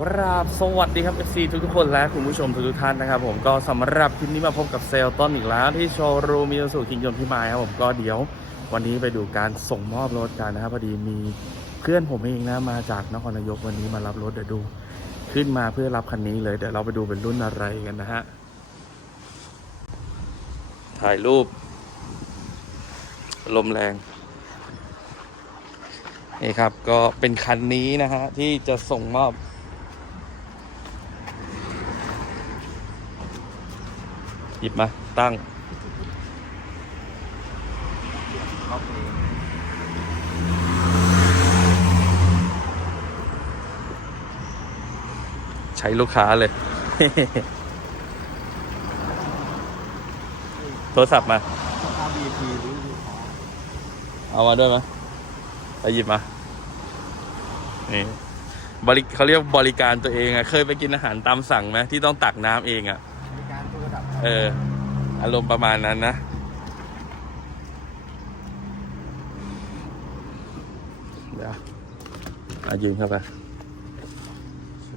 กราบสวัสดีครับ FC ทุกทุกคนและคุณผู้ชมทุกทุกท่านนะครับผมก็สำหรับคลิปนี้มาพบกับเซลต้นอีกแล้วที่โชว์รูมมิวสุคิงยนพิมายครับผมก็เดี๋ยว วันนี้ไปดูการส่งมอบรถกันนะครับพอดีมีเพื่อนผมเองนะมาจากนครนายกวันนี้มารับรถเดี๋ยวดูขึ้นมาเพื่อรับคันนี้เลยเดี๋ยวเราไปดูเป็นรุ่นอะไรกันนะฮะถ่ายรูป ลมแรงนี่ครับก็เป็นคันนี้นะฮะที่จะส่งมอบ ยิบมา ตั้ง ใช้ลูกค้าเลย โทรศัพท์มา เอามาด้วยไหมไปหยิบมา นี่บริเขาเรียกบริการตัวเองอะเคยไปกินอาหารตามสั่งไหมที่ต้องตักน้ำเองอะ เออ อารมณ์ประมาณนั้นนะเดี๋ยวอายืนเข้าไปโอเค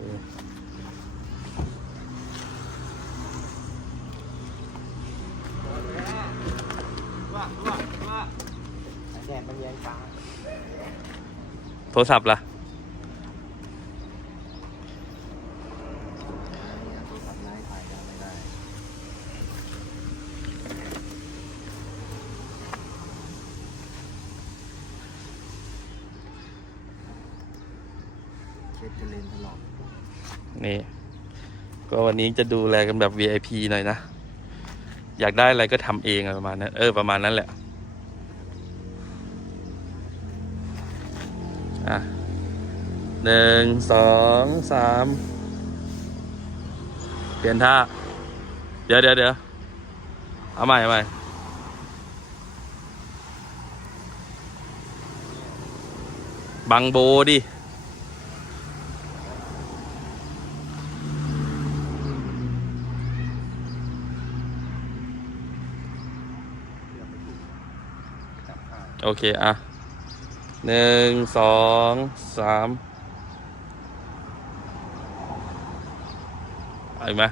ว่าว่าว่าแดดมันแยงตาโทรศัพท์ล่ะ โทรศัพท์นายถ่ายได้ไม่ได้เช็ดจะเลนตลอด นี่ ก็วั นี้จะดูแลกันแบบ VIP หน่อยนะ อยากได้อะไรก็ทำเองประมาณนั้น เออ ประมาณนั้นแหละ อะหนึ่งสองสามเปลี่ยนท่า เดี๋ยวเดี๋ยวเดี๋ยวเอาใหม่เอาใหม่บังโบดิ จับผ่าน โอเค อะหนึ่งสองสามเอาอีกไหม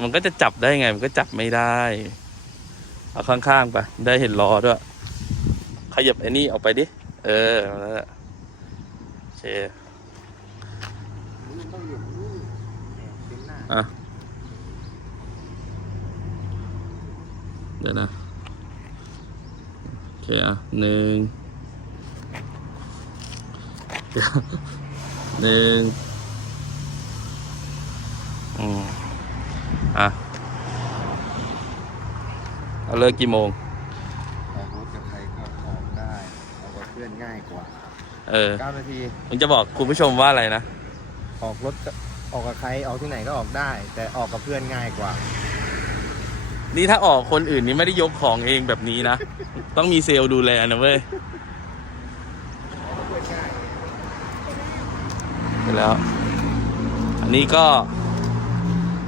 มันก็จะจับได้ไง มันก็จับไม่ได้ เอาข้างๆไป ได้เห็นล้อด้วย ขยับไอ้นี่ออกไปดิ เออนั่นแหละโอเคอะ เดี๋ยวนะโอเคอะหนึ่งเดี๋ยวหนึ่งอืมอะเอาเลิกกี่โมงออกรถกับใครก็ออกได้ออกกับเพื่อนง่ายกว่าเออ9นาทีผมจะบอกคุณผู้ชมว่าอะไรนะ ออกรถก็ออกกับใครออกที่ไหนก็ออกได้ แต่ออกกับเพื่อนง่ายกว่า นี่ถ้าออกคนอื่นนี่ไม่ได้ยกของเองแบบนี้นะ ต้องมีเซลล์ดูแลนะเว้ยเพื่อนง่ายไปแล้ว อันนี้ก็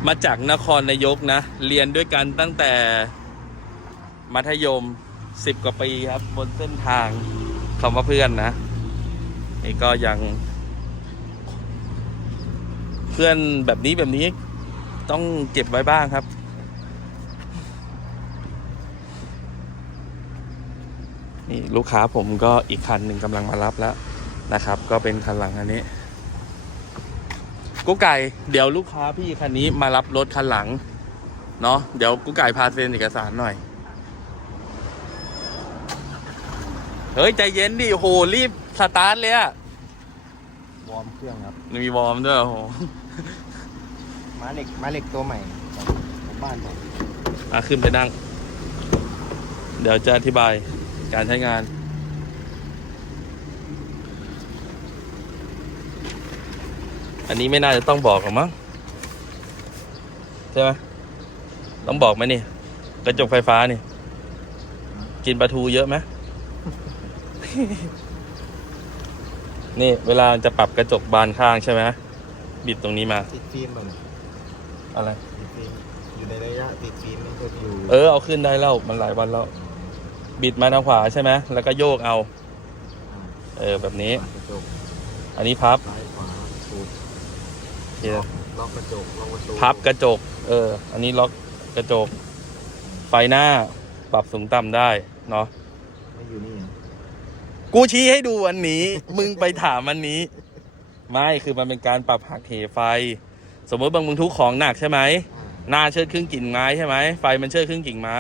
มาจากนครนายกนะ เรียนด้วยกันตั้งแต่มัธยมสิบกว่าปีครับ บนเส้นทางคำว่าเพื่อนนะ นี่ก็ยัง เพื่อนแบบนี้แบบนี้ต้องเก็บไว้บ้างครับ นี่ลูกค้าผมก็อีกคันหนึ่งกำลังมารับแล้วนะครับ ก็เป็นคันหลังอันนี้กุ๊กไก่เดี๋ยวลูกค้าพี่คันนี้มารับรถคันหลังเนาะเดี๋ยวกุ๊กไก่พาเซ็นเอกสารหน่อยเฮ้ย ใจเย็นดิโอ้โหรีบสตาร์ทเลยอะวอร์มเครื่องครับ มีวอร์มด้วยโอ้โหม้าเหล็กม้าเหล็กตัวใหม่ของของบ้านผมอะขึ้นไปนั่ง เดี๋ยวจะอธิบาย การใช้งาน อันนี้ไม่น่าจะต้องบอกหรอกมั้งใช่ไหมต้องบอกไหมนี่กระจกไฟฟ้านี่ กินปลาทูเยอะไหมนี่เวลาจะปรับกระจกบานข้างใช่ไหมบิดตรงนี้มาติดฟิล์มแบบอะไรติดฟิล์มอยู่ในระยะติดฟิล์มนี่ก็อยู่เออเอาขึ้นได้แล้วมันหลายวันแล้ว บิดมาทางขวาใช่ไหมแล้วก็โยกเอา เออแบบนี้ กระจกอันนี้พับซ้ายขวาสูดโอเคล็อกกระจกล็อกประตูพับกระจก เออ อันนี้ล็อกกระจก ไฟหน้าปรับสูงต่ำได้เนาะ ไม่อยู่นี่กูชี้ให้ดูอันนี้ มึงไปถามอันนี้ ไม่คือมันเป็นการปรับหักเหไฟ สมมติบางมึงทุกของหนักใช่ไหมอ่าหน้าเชิดครึ่งกิ่งไม้ใช่ไหมไฟมันเชิดครึ่งกิ่งไม้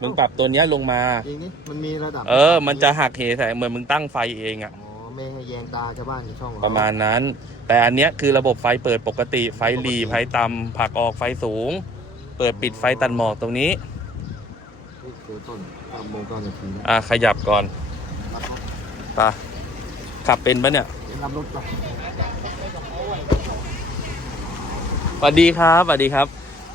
มึงปรับตัวเนี้ยลงมา จริงนี่มันมีระดับเออ มันจะหักเหแสงเหมือนมึงตั้งไฟเองอะอ๋อไม่ให้แยงตาชาวบ้านในช่องเประมาณนั้น แต่อันเนี้ยคือระบบไฟเปิดปกติ ไฟหลีไฟต่ำผลักออกไฟสูง เปิดปิดไฟตัดหมอกตรงนี้นี่คือต้นตามโมงเก้านาทีนะอะขยับก่อนรับรถไปะขับเป็นปะเนี่ยเดี๋ยวรับรถไปสวัสดีครับสวัสดีครับ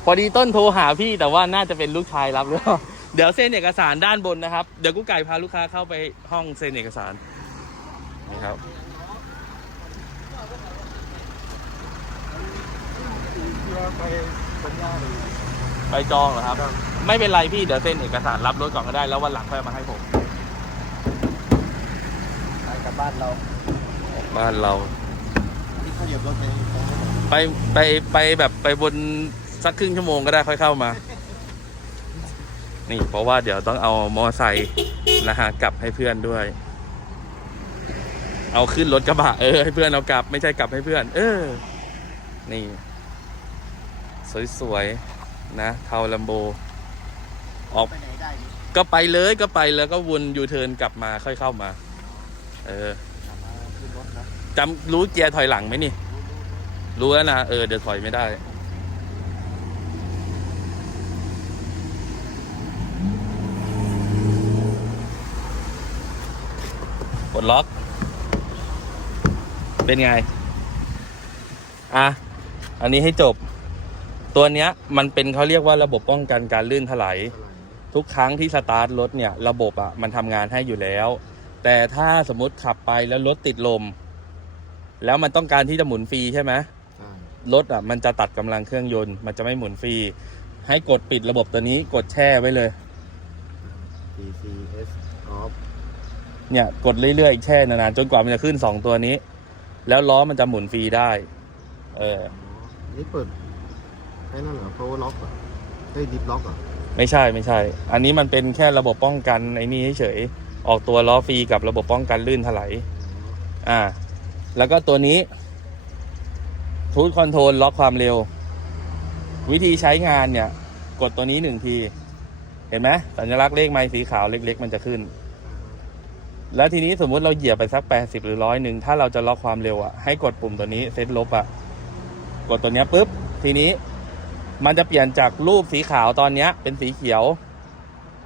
พอดีต้นโทรหาพี่แต่ว่าน่าจะเป็นลูกชายรับหรือเปล่า เดี๋ยวเซ็นเอกสารด้านบนนะครับ เดี๋ยวกูไก่พาลูกค้าเข้าไปห้องเซ็นเอกสารนี่ครับ ไปปัญญาเลยไปจองเหรอครับ ไม่เป็นไรพี่เดี๋ยวเซ็นเอกสารรับรถก่อนก็ได้แล้ววันหลังค่อยเอามาให้ผมไปกลับบ้านเราบ้านเรา ที่เขาเหยียบรถไป ไปไปไปแบบไปบนสักครึ่งชั่วโมงก็ได้ค่อยเข้ามา นี่เพราะว่าเดี๋ยวต้องเอามอไซค์นะฮะกลับให้เพื่อนด้วย เอาขึ้นรถกระบะเออให้เพื่อนเอากลับ ไม่ใช่กลับให้เพื่อน เออ นี่ สวยๆนะเทาลัมโบ ออกไปไหนได้ดิก็ไปเลยก็ไปแล้วก็วนยูเทิร์นกลับมาค่อยเข้ามา เออกลับมาขึ้นรถนะจำรู้เกียร์ถอยหลังไหมนี่ รู้แล้วนะเออเดี๋ยวถอยไม่ได้ ดล็อก เป็นไง อะ อันนี้ให้จบ ตัวเนี้ย มันเป็นเขาเรียกว่าระบบป้องกันการลื่นถลายทุกครั้งที่สตาร์ทรถเนี่ย ระบบอะ่ะ มันทำงานให้อยู่แล้ว แต่ถ้าสมมติขับไปแล้วรถติดลม แล้วมันต้องการที่จะหมุนฟรีใช่ไหมใช่รถอะ มันจะตัดกำลังเครื่องยนต์ มันจะไม่หมุนฟรี ให้กดปิดระบบตัวนี้ กดแช่ไว้เลย TCS off เนี่ยกดเรื่อยๆแช่นานๆจนกว่ามันจะขึ้นสองตัวนี้ แล้วล้อมันจะหมุนฟรีได้ เอออ๋อนี่เปิดไอ้นั่นเหรอ power lock เหรอเฮ้ย deep lock เหรอไม่ใช่ไม่ใช่ อันนี้มันเป็นแค่ระบบป้องกันไอ้นี่เฉยๆออกตัวล้อฟรีกับระบบป้องกันลื่นถลายอ่า แล้วก็ตัวนี้ทูตคอนโทรลล็อกความเร็ว วิธีใช้งานเนี่ย กดตัวนี้หนึ่งที เห็นไหมสัญลักษณ์เลขไม้สีขาวเล็ก ๆ มันจะขึ้น แล้วทีนี้สมมุติเราเหยียบไปสักแปดสิบหรือร้อยหนึ่งถ้าเราจะล็อกความเร็วอะให้กดปุ่มตัวนี้เซตลบอะกดตัวเนี้ยปุ๊บ ทีนี้มันจะเปลี่ยนจากรูปสีขาวตอนเนี้ยเป็นสีเขียว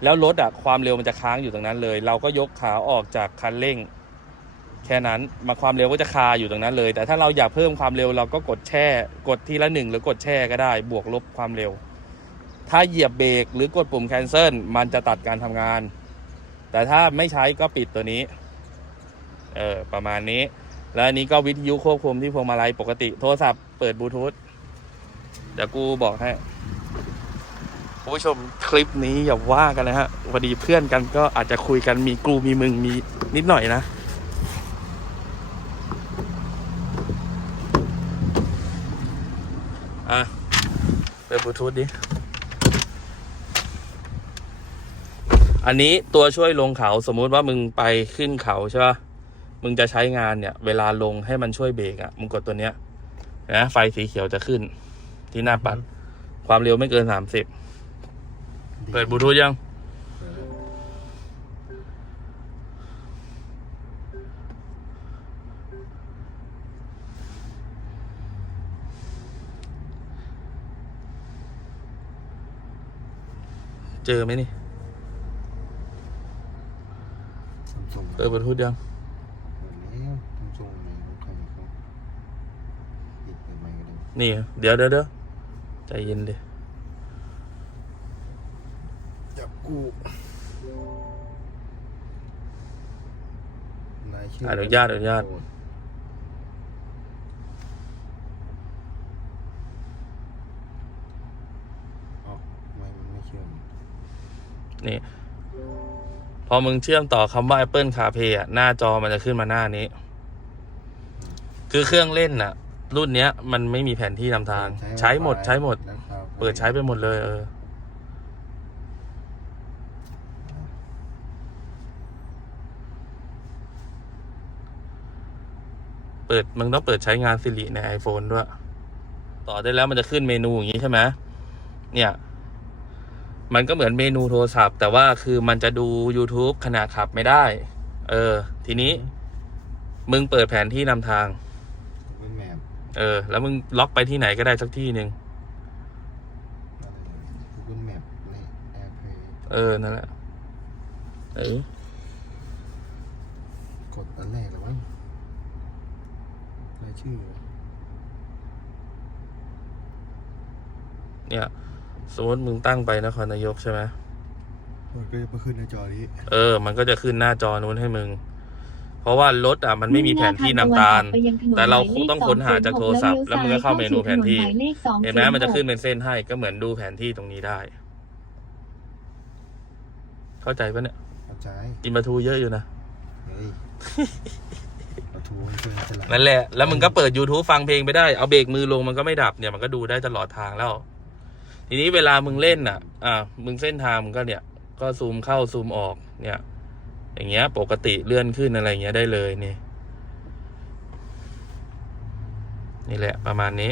แล้วรถอะความเร็วมันจะค้างอยู่ตรงนั้นเลย เราก็ยกขาออกจากคันเร่ง แค่นั้นมาความเร็วก็จะคาอยู่ตรงนั้นเลย แต่ถ้าเราอยากเพิ่มความเร็วเราก็กดแช่ กดทีละหนึ่งหรือกดแช่ก็ได้ บวกลบความเร็ว ถ้าเหยียบเบรกหรือกดปุ่ม cancel มันจะตัดการทำงาน แต่ถ้าไม่ใช้ก็ปิดตัวนี้ เออประมาณนี้ แล้วอันนี้ก็วิทยุควบคุมที่พวงมาลัยปกติ โทรศัพท์เปิดบลูทูธเดี๋ยวกูบอกให้คุณผู้ชมคลิปนี้อย่าว่ากันนะฮะพอดีเพื่อนกันก็อาจจะคุยกันมีกูมีมึงมีนิดหน่อยนะ อะเปิดบลูทูธดิ อันนี้ตัวช่วยลงเขาสมมุติว่ามึงไปขึ้นเขาใช่ป่ะมึงจะใช้งานเนี่ย เวลาลงให้มันช่วยเบรกอะ่ะ มึงกดตัวเนี้ยนะไฟสีเขียวจะขึ้น ที่หน้าปัด ความเร็วไม่เกินสามสิบเปิดบลูทูธยัง เจอไหมนี่ ซัมซุง เปิดบลูทูธยังเปิดแล้วซัมซุงไหนของใครเขาปิดเปิดไมค์กันเลยนี่ เดี๋ยวเดี๋ยวเดี๋ยวใจเย็นดิจับกูนายชื่ออนุญาตอนุญาตอ๋อไม่มันไม่เชื่อมนี่ พอมึงเชื่อมต่อคำว่า Apple CarPlay อะหน้าจอมันจะขึ้นมาหน้านี้ คือเครื่องเล่นน่ะ รุ่นเนี้ย มันไม่มีแผนที่นำทาง ใช้หมดใช้หมดแล้วครับเปิดใช้ไปหมดเลย เออ เปิดมึงต้องเปิดใช้งานสิริใน iPhone ด้วย ต่อได้แล้วมันจะขึ้นเมนูอย่างนี้ใช่ไหมเนี่ย มันก็เหมือนเมนูโทรศัพท์ แต่ว่าคือมันจะดู YouTube ขณะขับไม่ได้ เออ ทีนี้ มึงเปิดแผนที่นำทางเป็นแมปเออ แล้วมึงล็อกไปที่ไหนก็ได้สักที่หนึ่งอะไรเป็นแมปในแอร์เพย์เออ นั่นแหละ เออกดอันแรกแล้วมั้งรายชื่อ เนี่ย สมมติมึงตั้งไปนครนายกใช่ไหมมันก็จะมาขึ้นในจอนี้เออ มันก็จะขึ้นหน้าจอนู้นให้มึง เพราะว่ารถอะมันไม่มีแผนที่นำทางแต่เราต้องค้นหาจากโทรศัพท์แล้วมึงก็เข้าเมนูแผนที่ เห็นไหมมันจะขึ้นเป็นเส้นให้ก็เหมือนดูแผนที่ตรงนี้ได้ เข้าใจปะเนี่ยเข้าใจกินปลาทูเยอะอยู่นะเฮ้ยประทูให้เพื่อนฉลาดนั่นแหละ แล้วมึงก็เปิด YouTube ฟังเพลงไปได้ เอาเบรกมือลงมันก็ไม่ดับเนี่ยมันก็ดูได้ตลอดทางแล้ว ทีนี้เวลามึงเล่นอะ อ่า มึงเส้นทางมึงก็เนี่ย ก็ซูมเข้าซูมออกเนี่ย อย่างเงี้ย ปกติเลื่อนขึ้นอะไรเงี้ยได้เลยนี่ นี่แหละประมาณนี้